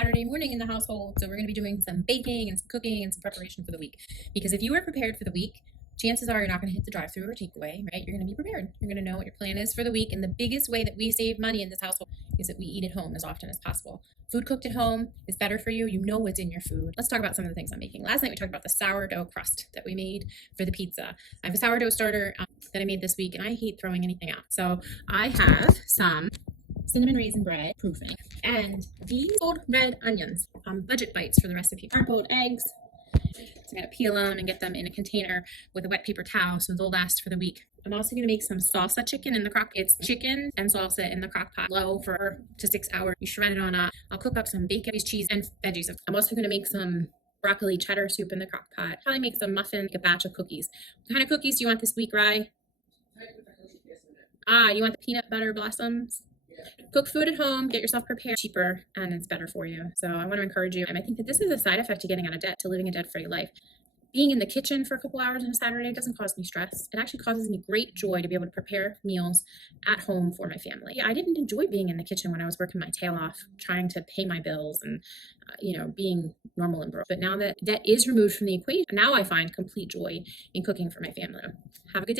Saturday morning in the household, so we're going to be doing some baking and some cooking and some preparation for the week. Because if you are prepared for the week, chances are you're not going to hit the drive-through or takeaway, right? You're going to be prepared. You're going to know what your plan is for the week. And the biggest way that we save money in this household is that we eat at home as often as possible. Food cooked at home is better for you. You know what's in your food. Let's talk about some of the things I'm making. Last night we talked about the sourdough crust that we made for the pizza. I have a sourdough starter that I made this week, and I hate throwing anything out. So I have some cinnamon raisin bread proofing and these old red onions, budget bites for the recipe. Hard-boiled eggs. So I'm going to peel them and get them in a container with a wet paper towel so they'll last for the week. I'm also going to make some salsa chicken in the crock. It's chicken and salsa in the crock pot, low for 4 to 6 hours. You shred it on up. I'll cook up some bacon, cheese, and veggies. I'm also going to make some broccoli cheddar soup in the crock pot. Probably make some muffins, a batch of cookies. What kind of cookies do you want this week, Rye? You want the peanut butter blossoms? Cook food at home, get yourself prepared, cheaper, and it's better for you. So I want to encourage you. And I think that this is a side effect to getting out of debt, to living a debt-free life. Being in the kitchen for a couple hours on a Saturday doesn't cause me stress. It actually causes me great joy to be able to prepare meals at home for my family. I didn't enjoy being in the kitchen when I was working my tail off, trying to pay my bills and, being normal and broke. But now that debt is removed from the equation, now I find complete joy in cooking for my family. Have a good day.